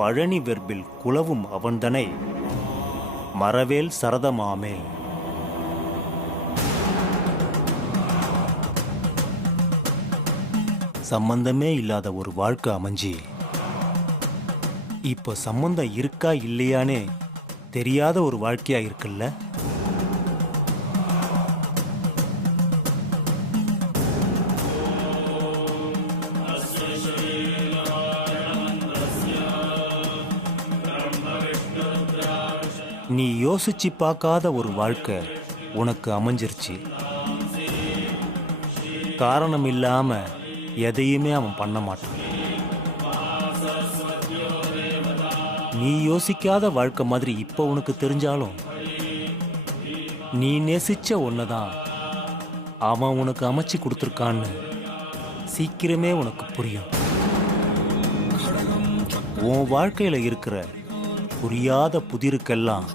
பழனி வெற்பில் குலவும் அவன்தனை மறவேல் சரதமாமே. சம்பந்தமே இல்லாத ஒரு வாழ்க்கை அமைஞ்சி இப்ப சம்பந்தம் இருக்கா இல்லையானே தெரியாத ஒரு வாழ்க்கையா இருக்குல்ல. நீ யோசிச்சு பார்க்காத ஒரு வாழ்க்கை உனக்கு அமைஞ்சிருச்சு. காரணம் இல்லாம எதையுமே அவன் பண்ண மாட்டான். நீ யோசிக்காத வாழ்க்கை மாதிரி இப்ப உனக்கு தெரிஞ்சாலும் நீ நேசிச்ச ஒன்னதான் அவன் உனக்கு அமைச்சு கொடுத்துருக்கான்னு சீக்கிரமே உனக்கு புரியும். உன் வாழ்க்கையில இருக்கிற புரியாத புதிருக்கெல்லாம்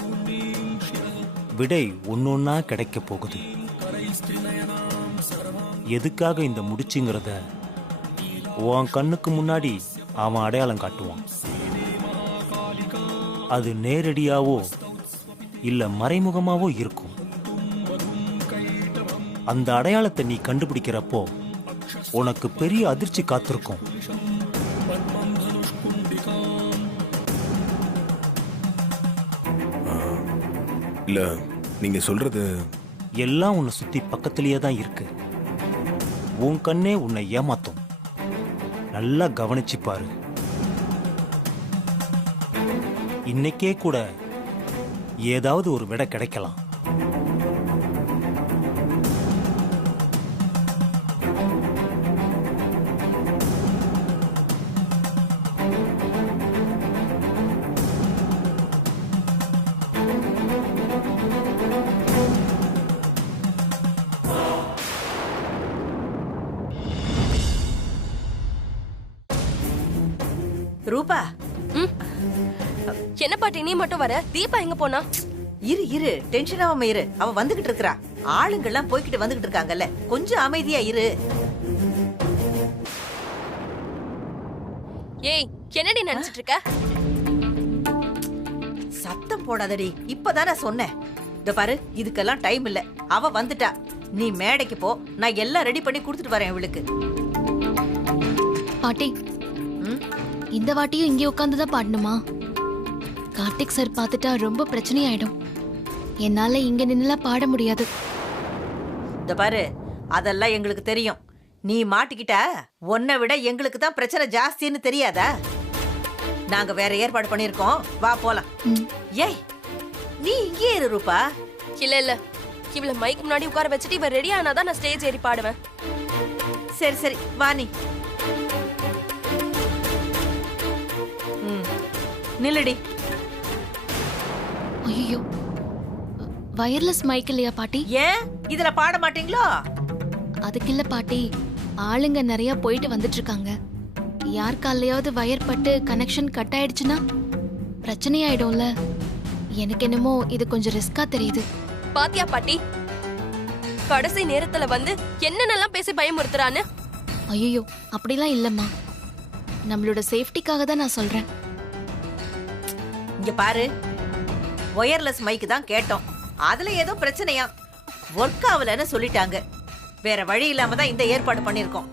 விடை ஒன்னொன்னா கிடைக்க போகுது. எதுக்காக இந்த முடிச்சுங்கிறத உன் கண்ணுக்கு முன்னாடி அவன் அடையாளம் காட்டுவான். அது நேரடியாவோ இல்ல மறைமுகமாவோ இருக்கும். அந்த அடையாளத்தை நீ கண்டுபிடிக்கிறப்போ உனக்கு பெரிய அதிர்ச்சி காத்திருக்கும். இல்ல நீங்க சொல்றது எல்லாம் உன்னை சுத்தி பக்கத்திலேயே தான் இருக்கு. உன் கண்ணே உன்னை ஏமாத்தும். நல்லா கவனிச்சு பாரு. இன்னைக்கே கூட ஏதாவது ஒரு விடை கிடைக்கலாம். ரூபா, என்ன பாட்டி நீ மட்டும் வர? தீபா எங்க போனா? இரு டென்ஷன் ஆகாம இரு. அவ வந்துகிட்டு இருக்கா. ஆளுங்கெல்லாம் போய்கிட்டு வந்துகிட்டு இருக்காங்கல்ல, கொஞ்சம் அமைதியா இரு. ஏய், என்னடி நினைச்சிட்டு இருக்க? சத்தம் போடாதடி. இப்பதானே சொன்னேன். இந்த பாரு, இதுக்கெல்லாம் டைம் இல்ல. அவ வந்துட்டா. நீ மேடைக்கு போ. நான் எல்லாம் ரெடி பண்ணி கொடுத்துட்டு வரேன் இவளுக்கு. பாட்டி, இந்த வாட்டியும் இங்கே உட்காந்துதான் பாடணுமா? கார்த்திக் சார் பார்த்துட்டா ரொம்ப பிரச்சனை ஆயிடும். என்னால இங்க நின்னுலாம் பாட முடியாது. இந்த பாரு, அதெல்லாம் எங்களுக்கு தெரியும். நீ மாட்டிக்கிட்டா உன்னை விட எங்களுக்கு தான் பிரச்சனை ஜாஸ்தின்னு தெரியாதா? நாங்க வேற ஏற்பாடு பண்ணிருக்கோம். வா போலாம். ஏய், நீ இங்கே இரு ரூபா. இல்ல இவள மைக் முன்னாடி உட்கார வச்சுட்டு இவ ரெடி ஆனாதான் நான் ஸ்டேஜ் ஏறி பாடுவேன். சரி வா. நீ நில்லடி. ஐயோ, வயர்லெஸ் மைக் இல்லையா பாட்டி? ஏன் இதுல பாட மாட்டீங்களோ? அதுக்கு இல்ல பாட்டி, ஆளுங்க நிறைய போயிட்டு வந்துட்டு இருக்காங்க. யார் காலையாவது வயர் பட்டு கனெக்ஷன் கட் ஆயிடுச்சுன்னா பிரச்சனை ஆயிடும்ல. எனக்கு என்னமோ இது கொஞ்சம் ரிஸ்கா தெரியுது. பாத்தியா பாட்டி, கடைசி நேரத்துல வந்து என்னென்னலாம் பேசி பயமுறுத்துறான்னு. ஐயோ, அப்படிலாம் இல்லம்மா. நம்மளோட சேஃப்டிக்காக தான் நான் சொல்றேன். இங்க பாரு, ஒயர்லெஸ் மைக்கு தான் கேட்டோம். அதுல ஏதோ பிரச்சனையா, ஒர்க் ஆகலன்னு சொல்லிட்டாங்க. வேற வழி இல்லாம தான் இந்த ஏற்பாடு பண்ணிருக்கோம்.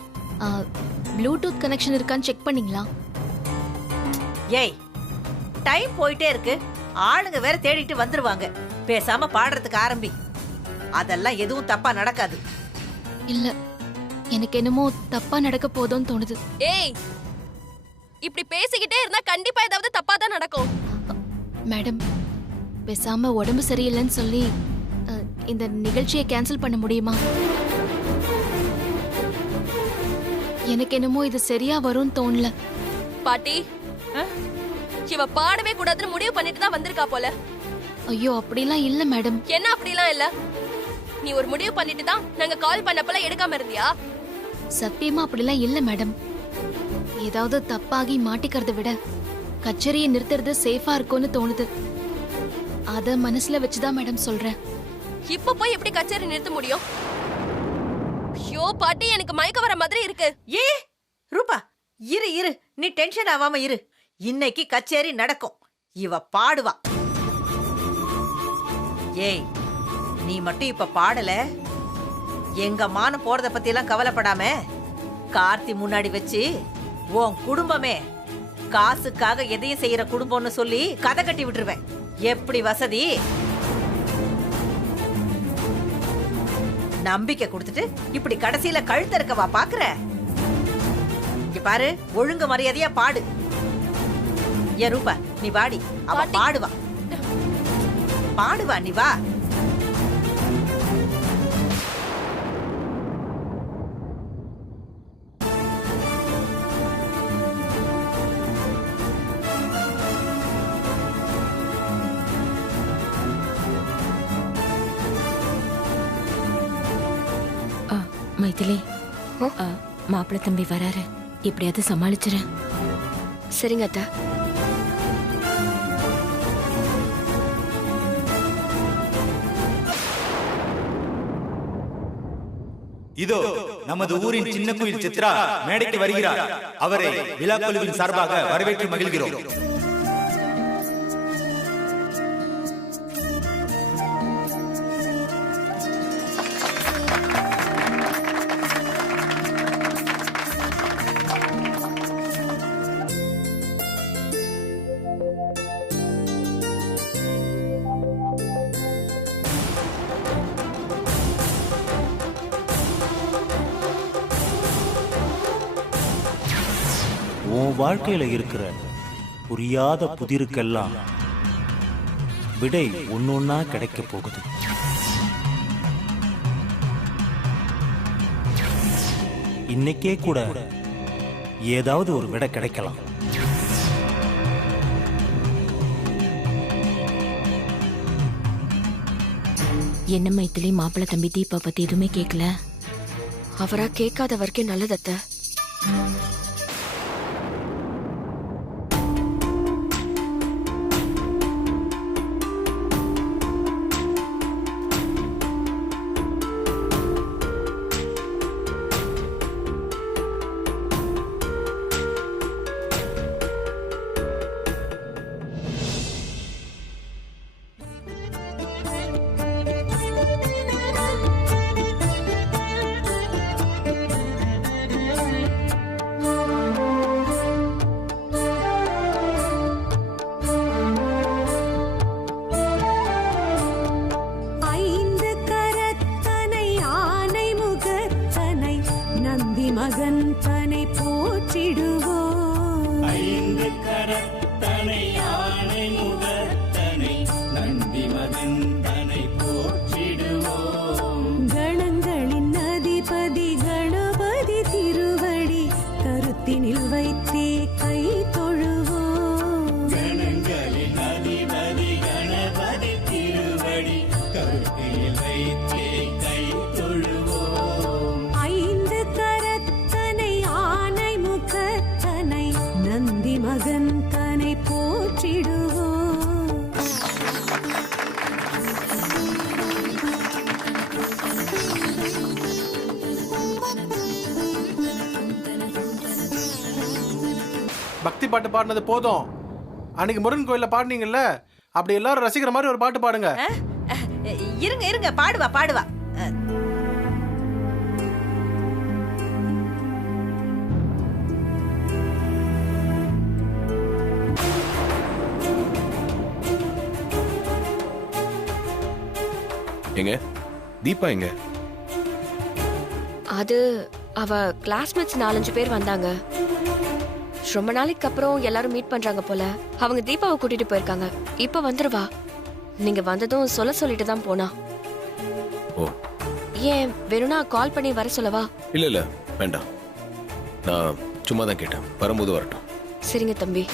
ப்ளூடூத் கனெக்ஷன் இருக்கான்னு செக் பண்ணீங்களா? ஏய், டைம் போயிட்டே இருக்கு. ஆளுங்க வேற தேடிட்டு வந்துருவாங்க. பேசாம பாடுறதுக்கு ஆரம்பி. அதெல்லாம் எதுவும் தப்பா நடக்காது. இல்ல, எனக்கு என்னமோ தப்பா நடக்க போதும்னு தோணுது. ஏய், இப்படி பேசிக்கிட்டே இருந்தா கண்டிப்பா ஏதாவது தப்பா தான் நடக்கும். மேடம், பேசாம உடம்பு சரியில்லைன்னு சொல்லி இந்த நிகழ்ச்சியை கேன்சல் பண்ண முடியுமா? எனக்கு என்னமோ இது சரியா வரும்னு தோணல. பாட்டி, இவ பாடவே கூடாதுன்னு முடிவு பண்ணிட்டு தான் வந்திருக்கா போல. ஐயோ, அப்படிலாம் இல்ல மேடம். என்ன அப்படிலாம் இல்ல? நீ ஒரு முடிவு பண்ணிட்டு தான் நாங்க கால் பண்ணப்பல எடுக்காம இருந்தியா? சத்தியமா அப்படிலாம் இல்ல மேடம். ஏதாவது தப்பாகி மாட்டிக்கிறத விட கச்சேரியை நிறுத்துறது சேஃபா இருக்கும்னு தோணுது. அத மனசுல வச்சுதான் மேடம் சொல்றேன். இப்ப போய் எப்படி கச்சேரி நிறுத்த முடியும்? ஐயோ பாட்டி, எனக்கு மயக்க வர மாதிரி இருக்கு. ஏ ரூபா, இரு நீ டென்ஷன் ஆகாம இரு. இன்னைக்கு கச்சேரி நடக்கும். இவ பாடுவா. ஏய், நீ மட்டும் இப்ப பாடல, எங்க மானம் போறத பத்தி எல்லாம் கவலைப்படாம கார்த்தி முன்னாடி வச்சு உன் குடும்பமே காசுக்காக எதையும் செய்யற குடும்பம்னு சொல்லி கதை கட்டி விட்டுருவேன். எப்படி வசதி? நம்பிக்கை கொடுத்துட்டு இப்படி கடைசியில கழுத்த இருக்கவா பாக்குற? இங்க பாரு, ஒழுங்கு மரியாதையா பாடு. ஏன் ரூபா, நீ பாடி. அவ பாட்டி. பாடுவா பாடுவா, நீ வா. மைதிலி, மாப்பிள்ளை தம்பி வராரு, எப்படியாவது சமாளிச்சிரு. சரிங்க அத்தா. இதோ நமது ஊரின் சின்ன குயில் சித்ரா மேடைக்கு வருகிறார். அவரை விழாக்குழுவின் சார்பாக வரவேற்று மகிழ்கிறோம். உன் வாழ்க்கையில இருக்கிற புரியாத புதிருக்கெல்லாம் விடை ஒன்னொன்னா கிடைக்க போகுது. இன்னைக்கே கூட ஏதாவது ஒரு விடை கிடைக்கலாம். என்ன மைதிலி, மாப்பிள்ளை தம்பி தீபா பத்தி எதுவுமே கேட்கல? அவரா கேட்காத வரைக்கும் நல்லது அத்தை. மகன் தனை போற்றிடுவோம். ஐந்து கரத்தனை யானை முகத்தனை நந்தி மகன் தனை போற்றிடுவோம். கணங்களின் அதிபதி கணபதி திருவடி கருத்தினில் வைத்தே கை தொழுவோம். கணங்களின் அதிபதி கணபதி திருவடி கருத்தினில் வைத்தே கை தொழுவோம். ஐந்து கரத்தனை ஆனை முகத்தனை நந்தி மகன் தனை போற்றிடுவோம். பக்தி பாட்டு பாடினது போதும். அன்னைக்கு முருகன் கோயில்ல பாடினீங்கல்ல, அப்படி எல்லாரும் ரசிக்கிற மாதிரி ஒரு பாட்டு பாடுங்க. இருங்க இருங்க, பாடுவா பாடுவா. எங்க தீபா எங்க? அது அவ கிளாஸ்மேட்ஸ் 4-5 பேர் வந்தாங்க. ரொம்ப நாளைக்கு அப்புறம் எல்லாரும் மீட் பண்றாங்க போல. அவங்க தீபாவை கூட்டிட்டு போயிருக்காங்க. இப்ப வந்துருவா. நீங்க வந்ததும் சொல்லிட்டு தான் போனா. ஓ, ஏன் வேணும்னா கால் பண்ணி வர சொல்லவா? இல்ல வேண்டாம், நான் சும்மா தான் கேட்டேன். வரும்போது வரட்டும். சரிங்க தம்பி.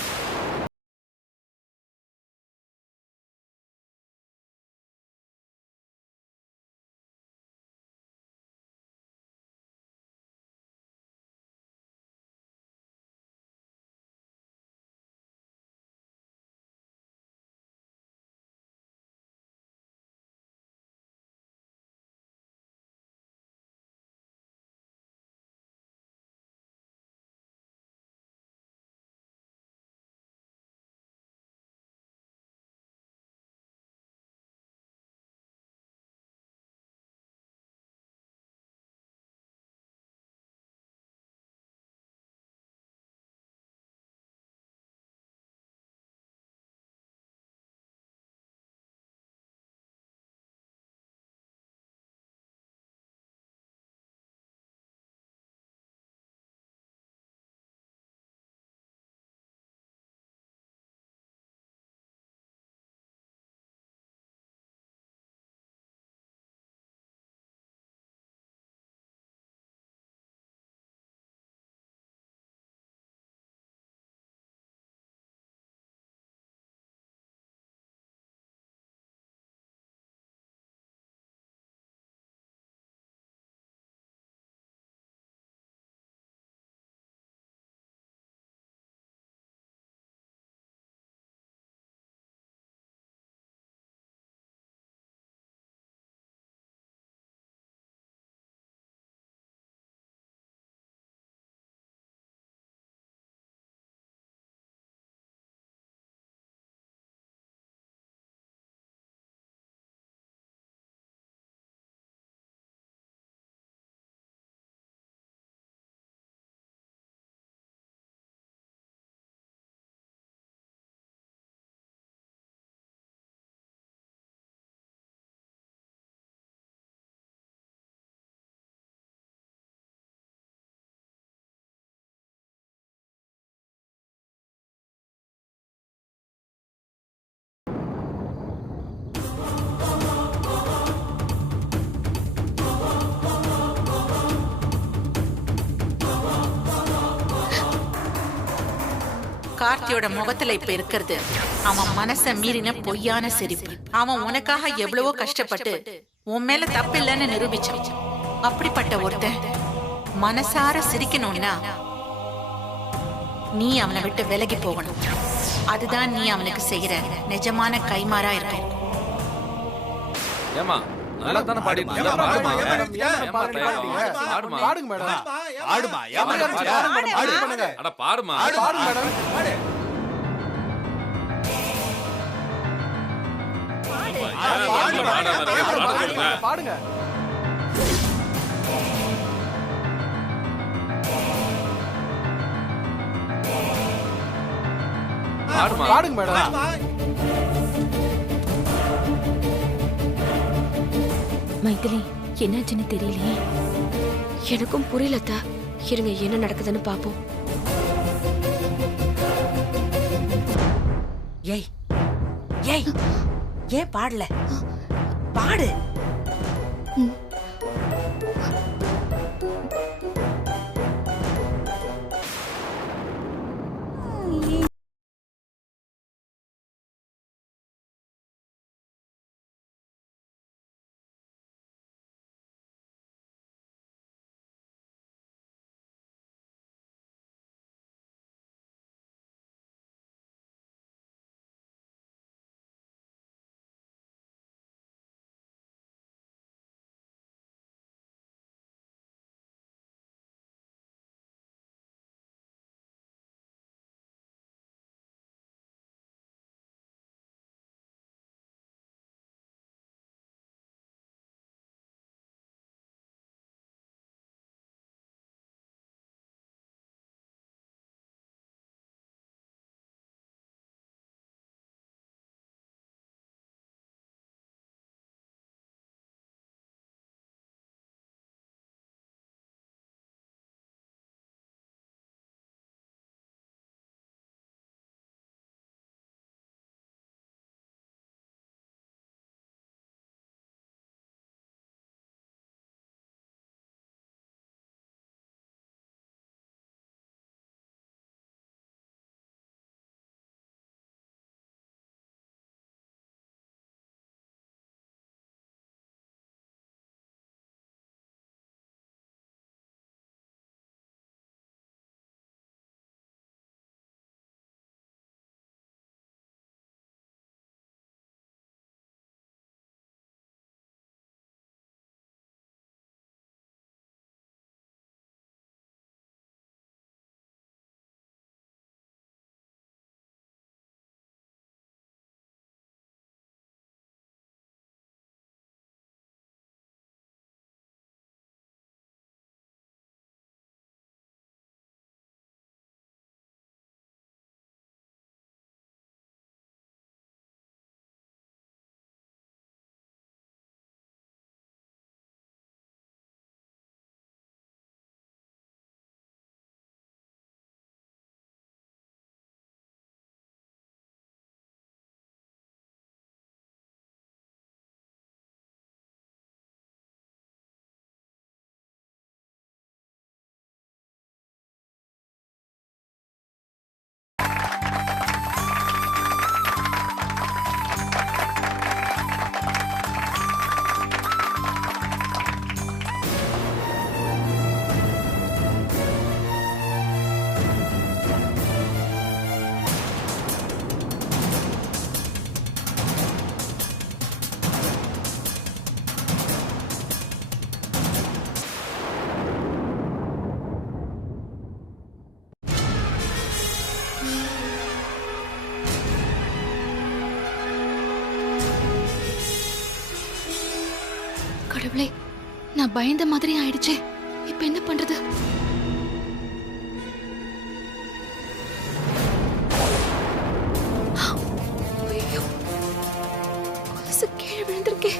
கார்த்தியோட முகத்துல இப்ப இருக்கிறது அவன் மனச மீறின பொய்யான சிரிப்பு. அவன் உனக்காக எவ்வளவோ கஷ்டப்பட்டு உன் மேல தப்பில்லைன்னு நிரூபிச்சான். அப்படிப்பட்ட ஒருத்தன் மனசார சிரிக்கணும்னா நீ அவனை விட்டு விலகி போகணும். அதுதான் நீ அவனுக்கு செய்யற நிஜமான கைமாறா இருக்கும். ஏமா நல்லா தான பாடிட்டு இருக்க. பாடுமா பாடுமா பாடுங்க மேடம். ஆடுமா ஏமா ஆடு பண்ணுங்க. அட பாடுமா பாடுங்க மேடம். பாடுங்க. பாடுங்க மேடம். மைதிலி என்னாச்சுன்னு தெரியலையே. எனக்கும் புரியலத்த. இருங்க என்ன நடக்குதுன்னு பாப்போம். ஏய் ஏய் ஏன் பாடல? பாடு. கடவுளே, நான் பயந்த மாதிரி ஆயிடுச்சே. இப்ப என்ன பண்றது? ஐயோ, கொலுசு கீழே விழுந்திருக்கே.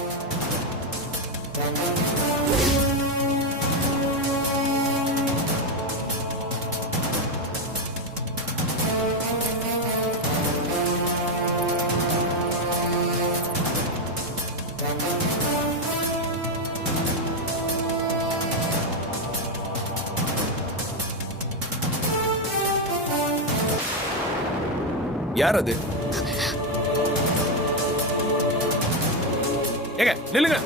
யார் அது? ஏங்க நில்லுங்க.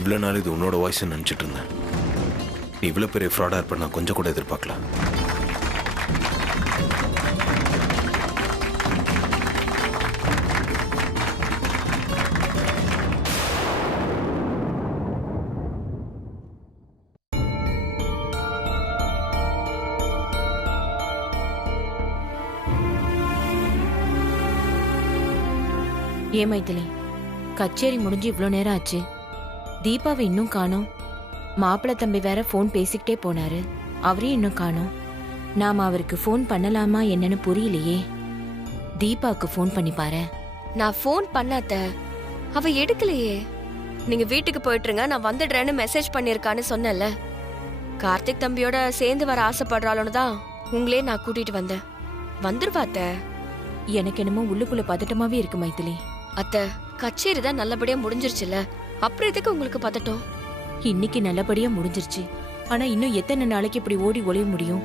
இவ்வளோ நாள் இது உன்னோட வாய்ஸ் நினச்சிட்டு இருந்தேன். நீ இவ்வளோ பெரிய ஃப்ராடாக இருப்ப நான் கொஞ்சம் கூட எதிர்பார்க்கல. ஏன் மைதிலி, கச்சேரி முடிஞ்சு இவ்வளோ நேரம் ஆச்சு, தீபாவை இன்னும் காணோம். மாப்பிள்ளை தம்பி வேற ஃபோன் பேசிக்கிட்டே போனாரு, அவரையும் இன்னும் காணோம். நாம அவருக்கு ஃபோன் பண்ணலாமா என்னன்னு புரியலையே. தீபாவுக்கு ஃபோன் பண்ணி பாரு. நான் ஃபோன் பண்ணாத, அவ எடுக்கலையே. நீங்க வீட்டுக்கு போயிட்டுருங்க, நான் வந்துடுறேன்னு மெசேஜ் பண்ணிருக்கான்னு சொன்னல. கார்த்திக் தம்பியோட சேர்ந்து வர ஆசைப்படுறாளோன்னு தான் உங்களே நான் கூட்டிட்டு வந்தேன். வந்துருவாத்த. எனக்கு என்னமோ உள்ளுக்குள்ள பதட்டமாவே இருக்கு மைதிலி. அத்தை, கச்சேரி தான் நல்லபடியா முடிஞ்சிருச்சுல, அப்புறம் எதுக்கு உங்களுக்கு பதட்டம்? இன்னைக்கு நல்லபடியா முடிஞ்சிருச்சு, ஆனா இன்னும் எத்தனை நாளைக்கு இப்படி ஓடி ஒளிய முடியும்?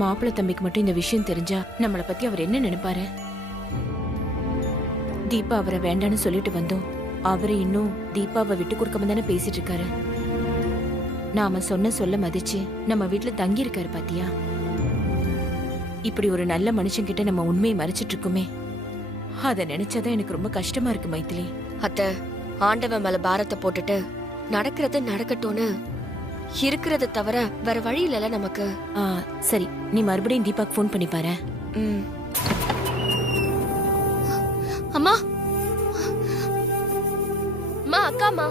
மாப்பிள்ளை தம்பிக்கு மட்டும் இந்த விஷயம் தெரிஞ்சா நம்மளை பத்தி அவர் என்ன நினைப்பாரு? தீபா அவரை வேண்டான்னு சொல்லிட்டு வந்தோம், அவரு இன்னும் தீபாவை விட்டு கொடுக்காம தானே பேசிட்டு இருக்காரு. நாம சொன்ன சொல்ல மதிச்சு நம்ம வீட்டுல தங்கி இருக்காரு பாத்தியா? இப்படி ஒரு நல்ல மனுஷன் கிட்ட நம்ம உண்மையை மறைச்சிட்டு இருக்குமே, அத நினைச்சாதான் எனக்கு ரொம்ப கஷ்டமா இருக்கு மைதிலி. அத்தை, ஆண்டவன் மேல பாரத்தை போட்டுட்டு நடக்கிறது நடக்கட்டும்னு இருக்கிறத தவிர வேற வழி இல்லல நமக்கு. சரி, நீ மறுபடியும் தீபாக்கு ஃபோன் பண்ணி பாரு. அம்மா, அம்மா, அக்காமா,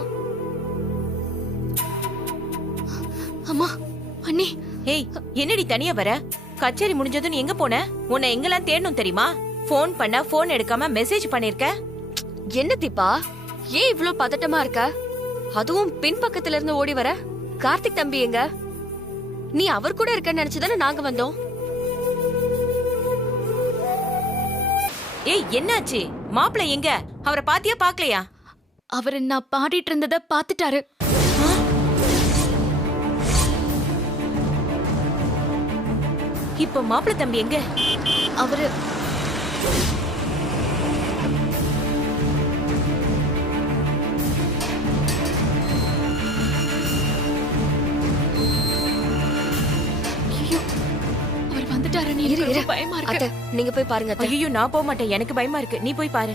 அம்மா, அண்ணி. ஏய், என்னடி தனியா வர? கச்சேரி முடிஞ்சதும் நீ எங்க போன? உன்னை எங்கெல்லாம் தேடணும் தெரியுமா? ஃபோன் பண்ண ஃபோன் எடுக்காம மெசேஜ் பண்ணிருக்க. என்ன தீபா, ஏன் இவ்ளோ பதட்டமா இருக்க? அதுவும் பின் பக்கத்துல இருந்து ஓடி வர. கார்த்திக் தம்பி எங்க? நீ அவர் கூட இருக்கன்னு நினைச்சுதானே நாங்க வந்தோம். ஏய், என்னாச்சு? மாப்பிள்ளை எங்க? அவரை பாத்தியா பாக்கலையா? அவரு நான் பாடிட்டு இருந்தத பாத்துட்டாரு. இப்ப மாப்பிள்ளை தம்பி எங்க? அவரு பயமா இருக்கு. நீங்க போய் பாருங்க. ஐயோ, நான் போக மாட்டேன், எனக்கு பயமா இருக்கு. நீ போய் பாரு.